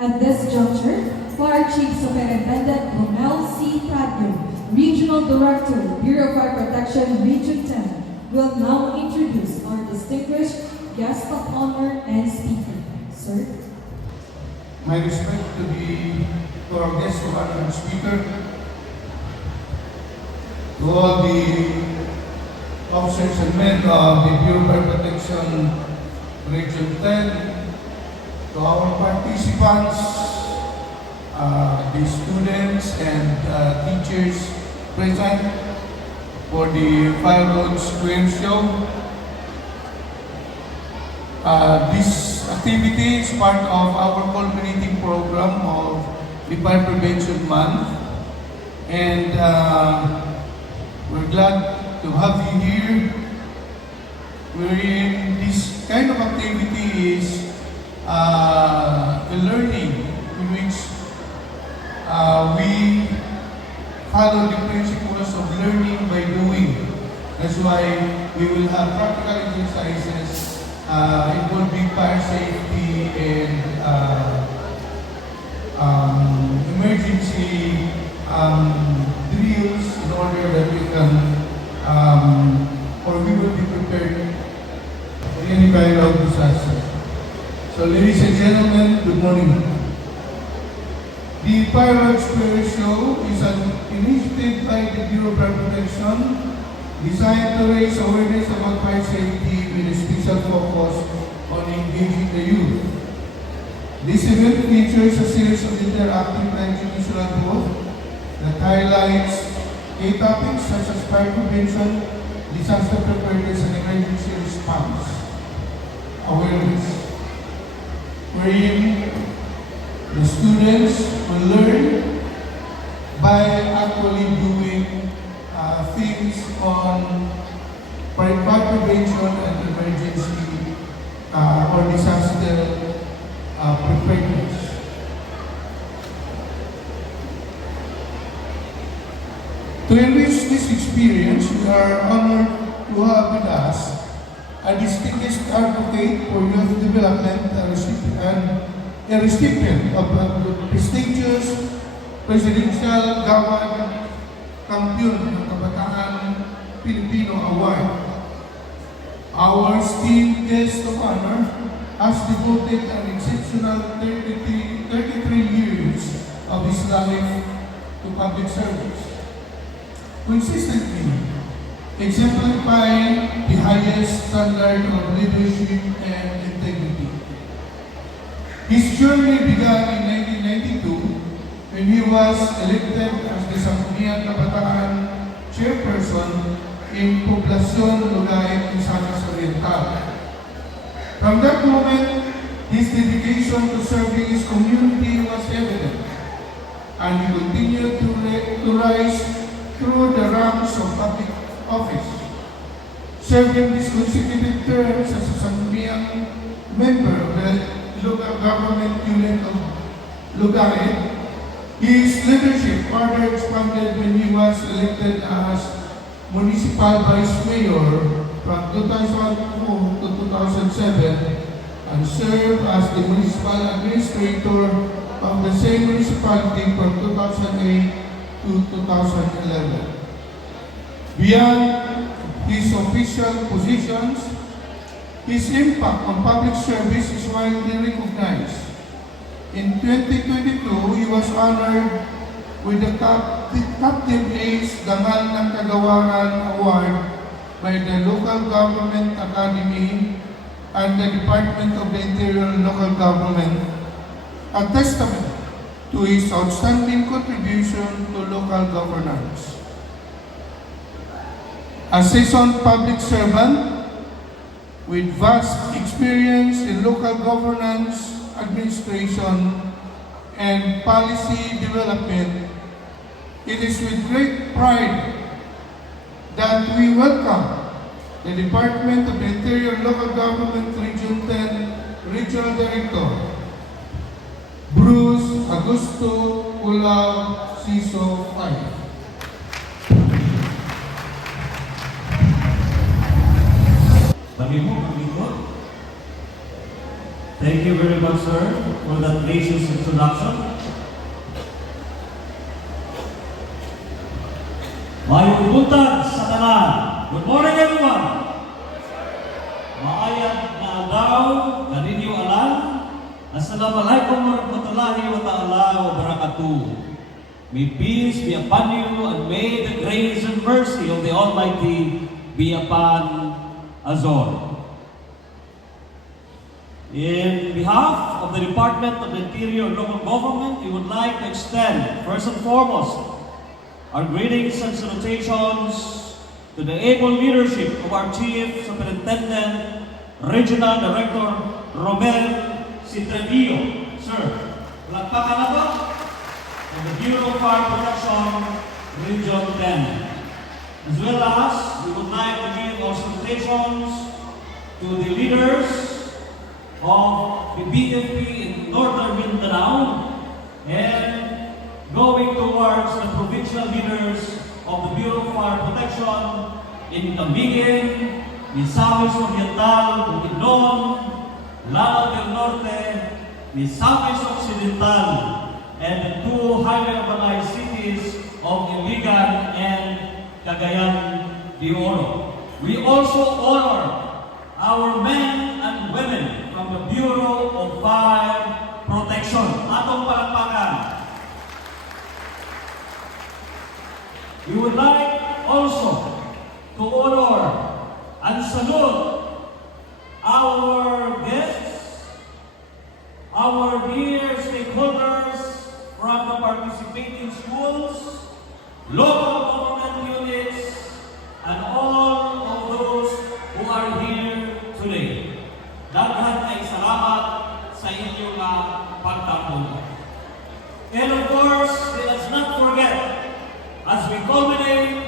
At this juncture, Fire Chief Superintendent Romel C. Tadio, Regional Director, Bureau of Fire Protection, Region 10, will now introduce our distinguished guest of honor and speaker. Sir? My respect to our guest of honor and speaker, to all the officers and men of the Bureau of Fire Protection Region 10, to our participants, the students and teachers present for the Fire Road Square Show. This activity is part of our culminating program of the Fire Prevention Month, and we're glad to have you here. Wherein this kind of activity is a learning in which we follow the principles of learning by doing. That's why we will have practical exercises involving fire safety and emergency drills in order that we can or we will be prepared for any kind of disaster. So ladies and gentlemen, good morning. The Fire Road Square Show is an initiative by the Bureau of Fire Protection designed to raise awareness about fire safety with a special focus on engaging the youth. This event features a series of interactive and educational booths that highlights key topics such as fire prevention, disaster preparedness, and emergency response awareness, wherein the students will learn by actually doing things on fire prevention and emergency or disaster preparedness. To enrich this experience, we are honored to have with us a distinguished advocate for youth development and a recipient of the prestigious Presidential Gawad Kampiyon ng Kabataan Pilipino Award. Our esteemed guest of honor has devoted an exceptional 33 years of his life to public service, consistently exemplifying the highest standard of leadership and integrity. His journey began in 1992 when he was elected as the Sangguniang Kabataan Chairperson in Poblacion, Lugay, Misamis Oriental. From that moment, his dedication to serving his community was evident, and he continued to rise through the ranks of public office, serving his consecutive terms as a Sangguniang member of the local government unit of Lugay. His leadership further expanded when he was elected as Municipal Vice Mayor from 2002 to 2007 and served as the Municipal Administrator of the same municipality from 2008 to 2011. Beyond his official positions, his impact on public service is widely recognized. In 2022, he was honored with the Captain Ace Dangal ng Kagawaran Award by the Local Government Academy and the Department of the Interior and Local Government, a testament to his outstanding contribution to local governance. A seasoned public servant with vast experience in local governance, administration, and policy development, it is with great pride that we welcome the Department of the Interior and Local Government Region 10 Regional Director, Bruce Augusto Culao Ciso 5. Thank you very much, sir. for that gracious introduction. Mayong buntag sa tanan. Good morning, everyone. Maayat na adlaw kaninyo alam. Assalamualaikum warahmatullahi wabarakatuh. May peace be upon you, and may the grace and mercy of the Almighty be upon us all. In behalf of the Department of the Interior and Local Government, we would like to extend, first and foremost, our greetings and salutations to the able leadership of our Chief Superintendent, Regional Director Romel Citradillo. Sir, palakpakan na ba? Of the Bureau of Fire Protection, Region 10. As well as, we would like to give our salutations to the leaders of the BFP in Northern Mindanao and going towards the provincial leaders of the Bureau of Fire Protection in Camiguin, Misamis Oriental, Bukidnon, Lanao del Norte, Misamis Occidental, and the two highly urbanized cities of Iligan and Cagayan de Oro. We also honor our men and women from the Bureau of Fire Protection. Atong palakpakan. We would like also to honor and salute our guests, our dear stakeholders from the participating schools, local government units, and all of those who are here today. Daghan ay salamat sa inyong pagtapon. And of course, let's not forget, as we culminate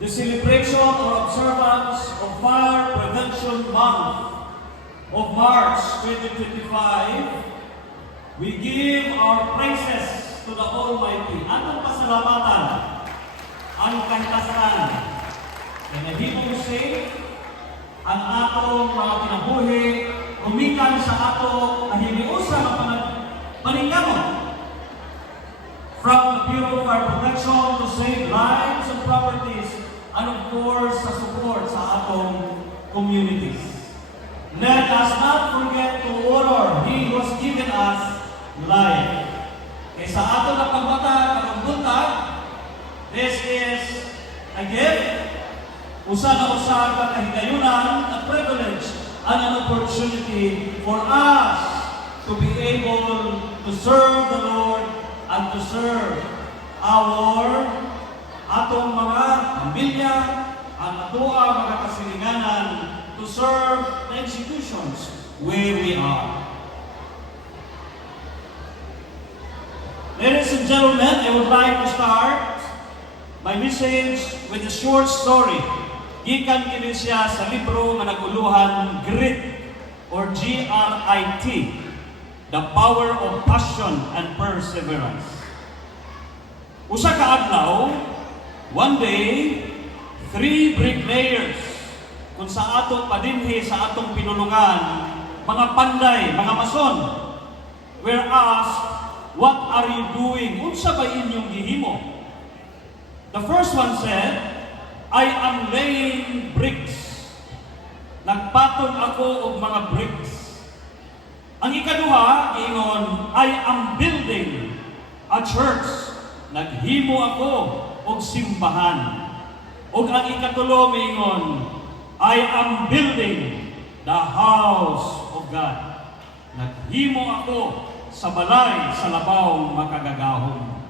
the celebration or observance of Fire Prevention Month of March 2025, we give our praises to the Almighty. Atong pasalamatan ang kantasan. Kaya nahimong safe ang atong mga kinabuhi, kumikan sa ato na hiniusa ng paningkamot from the Bureau of Fire Protection to save lives and properties, and of course, sa support sa atong communities. Let us not forget to honor He who has given us life. Kaya sa ato na pagmatag, pagbuntag, this is a gift, usa na usa ka kahigayunan, a privilege, and an opportunity for us to be able to serve the Lord and to serve our atong mga pamilya, ang atoa mga kasilinganan, to serve the institutions where we are. Ladies and gentlemen, I would like to start my message with a short story. Gikan kini siya sa libro nga naguluhan Grit or G-R-I-T, The Power of Passion and Perseverance. Usa ka adlaw, one day, 3 bricklayers kung sa ato padinhi sa atong pinulungan, mga panday, mga mason, were asked, what are you doing? Unsa ba inyong gihimo? The first one said, I am laying bricks. Nagpatong ako og mga bricks. Ang ikaduha, giingon, I am building a church. Naghimo ako og simbahan. Og ang ikatulo, giingon, I am building the house of God. Naghimo ako sa balay sa labaw makagagahon.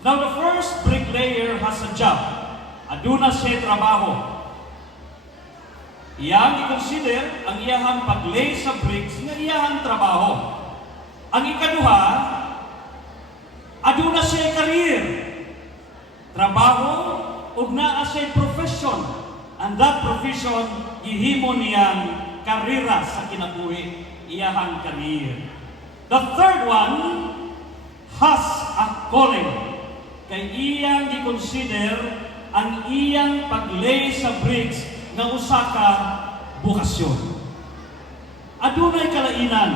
Now the first bricklayer has a job. Aduna siya trabaho. Iyang i-consider ang iyahang paglay sa bricks nga iyahang trabaho. Ang ikaduha, aduna siya career. Trabaho ug naa siya profession. And that profession gihimo niyang karera sa kinabuhi, iyahang career. The third one has a calling. Kay iyang i-consider ang iyang paglay sa bricks nga usa ka bukasyon. Adunay kalainan.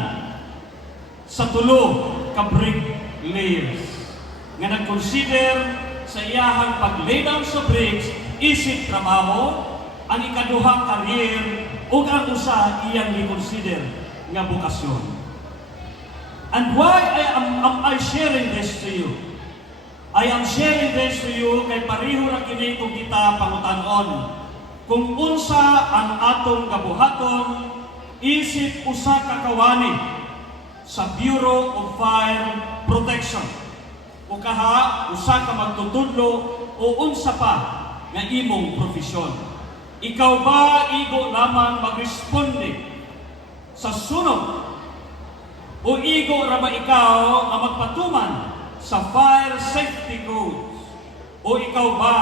sa tulo ka bricklayers nga nag-consider sa iyahang pag-lay down sa bricks isip trabaho, ang ikaduhang career o ang usa iyang i-consider nga bukasyon. And why am I sharing this to you? I am sharing this to you kay pareho ra kini kung kita pangutan-on. Kung unsa ang atong kabuhaton isip usa ka kawani sa Bureau of Fire Protection. O kaha usa ka magtutudlo o unsa pa nga imong profesyon. Ikaw ba igo lamang magresponde sa sunog o igo ra ba ikaw nga magpatuman sa fire safety codes? O ikaw ba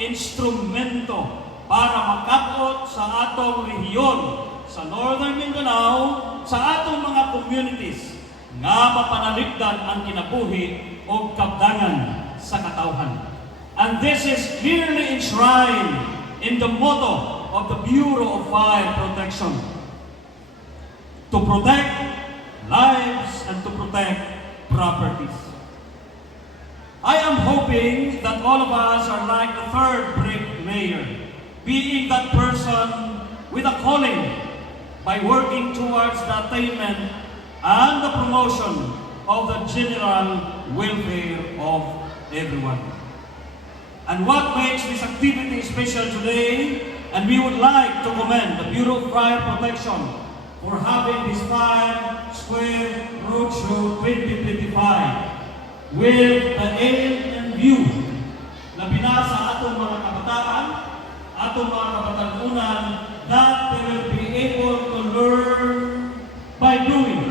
instrumento para makapot sa atong rehiyon sa Northern Mindanao, sa atong mga communities nga mapanaligdan ang kinabuhi o kabdangan sa katawhan? And this is clearly enshrined in the motto of the Bureau of Fire Protection: to protect lives and to protect properties. I am hoping that all of us are like the third bricklayer, being that person with a calling by working towards the attainment and the promotion of the general welfare of everyone. And what makes this activity special today, and we would like to commend the Bureau of Fire Protection for having this Fire Square Roadshow 2025 with the aim and view na binasa atong mga kabataan, atong mga kabatanunan, that they will be able to learn by doing.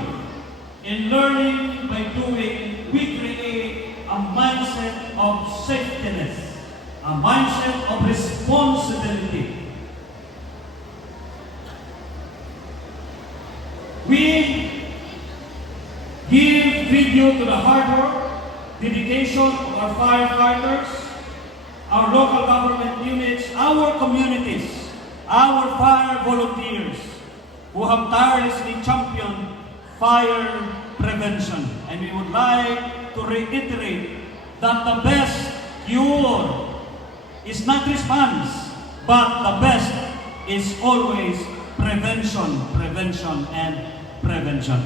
In learning by doing, we create a mindset of safetyness, a mindset of responsibility. We give video to the hard work, dedication of our firefighters, our local government units, our communities, our fire volunteers who have tirelessly championed fire prevention. And we would like to reiterate that the best cure is not response, but the best is always prevention, prevention, and prevention.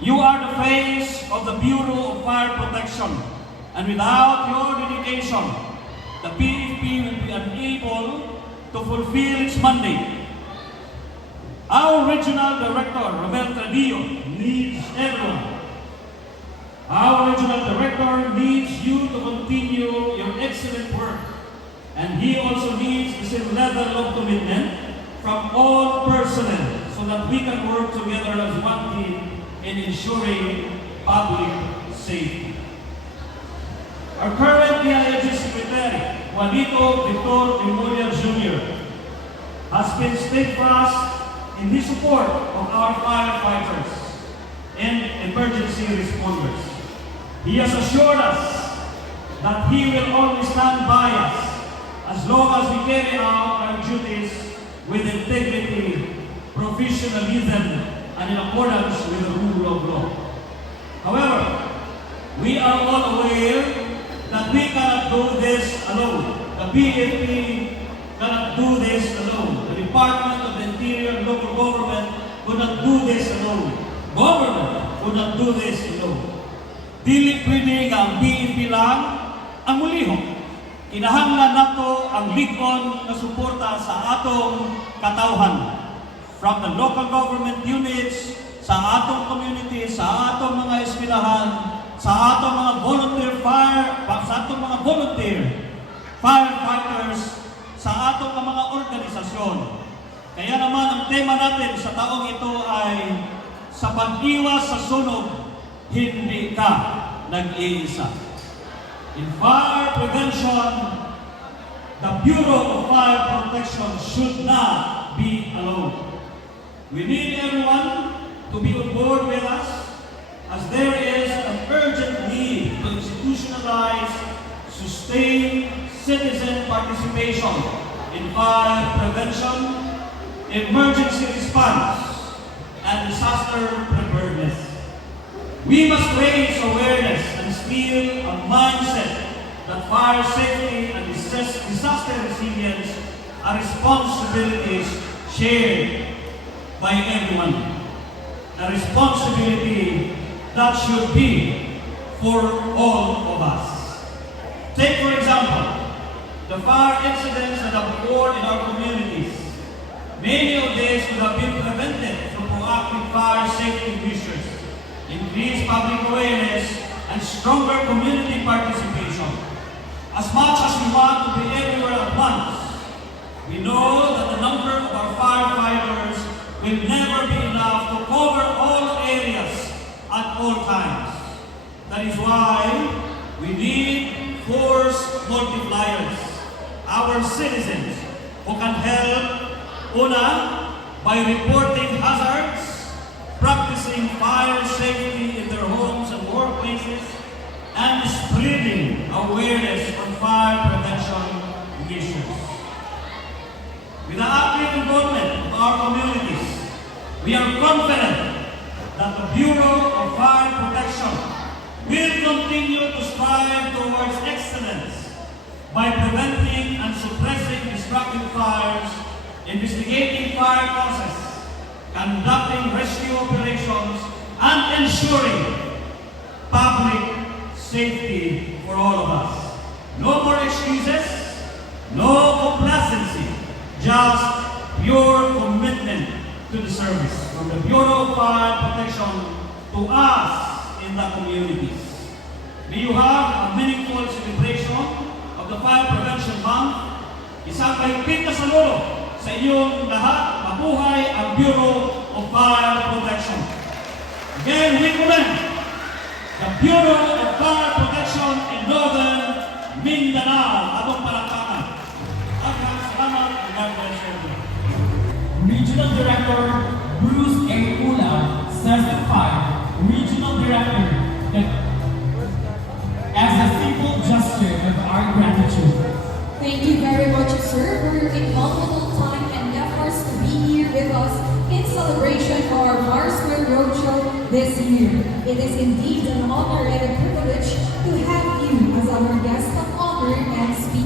You are the face of the Bureau of Fire Protection, and without your dedication, the BFP will be unable to fulfill its mandate. Our Regional Director, Romel Tradillo, needs everyone. Our Regional Director needs you to continue your excellent work, and he also needs the same level of commitment from all personnel so that we can work together as one team in ensuring public safety. Our current DILG Secretary, Juanito Victor Demoria Jr., has been steadfast in his support of our firefighters and emergency responders. He has assured us that he will always stand by us as long as we carry out our duties with integrity, professionalism, and in accordance with the rule of law. However, we are all aware that we cannot do this alone. The BFP cannot do this alone. The Department of the Interior and Local Government could not do this alone. Government could not do this alone. Dili pwede nga ang BFP lang ang mulihok. Kinahanglan nato ang ligon na suporta sa atong katawhan. From the local government units, sa atong community, sa atong mga eskwelahan, sa atong mga volunteer firefighters, sa atong mga organisasyon. Kaya naman ang tema natin sa taong ito ay sa pag-iwas sa sunog, hindi ka nag-iisa. In fire prevention, the Bureau of Fire Protection should not be alone. We need everyone to be on board with us, as there is an urgent need to institutionalize sustained citizen participation in fire prevention, emergency response, and disaster preparedness. We must raise awareness and instill a mindset that fire safety and disaster resilience are responsibilities shared by everyone. A responsibility that should be for all of us. Take for example, the fire incidents that have occurred in our communities. Many of these could have been prevented through proactive fire safety measures, increased public awareness, and stronger community participation. As much as we want to be everywhere at once, we know that the number of our firefighters will never be enough to cover all areas at all times. That is why we need force multipliers, our citizens who can help, una, by reporting hazards, practicing fire safety in their homes and workplaces, and spreading awareness on fire prevention issues. With the active involvement of our communities, we are confident that the Bureau of Fire Protection will continue to strive towards excellence by preventing and suppressing destructive fires, investigating fire causes, conducting rescue operations, and ensuring public safety for all of us. No more excuses, no complacency, just pure commitment to the service from the Bureau of Fire Protection to us in the communities. May you have a meaningful celebration of the Fire Prevention Month. Isang mahigpit na saludo sa inyong lahat. Mabuhay ang Bureau of Fire Protection. Again, we commend the Bureau of Fire Protection in Northern Mindanao. Atong palakpakan. Salamat and God bless you. Regional Director Bruce A. Ula says the fire Regional Director that as a simple gesture of our gratitude. Thank you very much, sir, for your invaluable time and efforts to be here with us in celebration of our Mars Square Roadshow this year. It is indeed an honor and a privilege to have you as our guest of honor and speaker.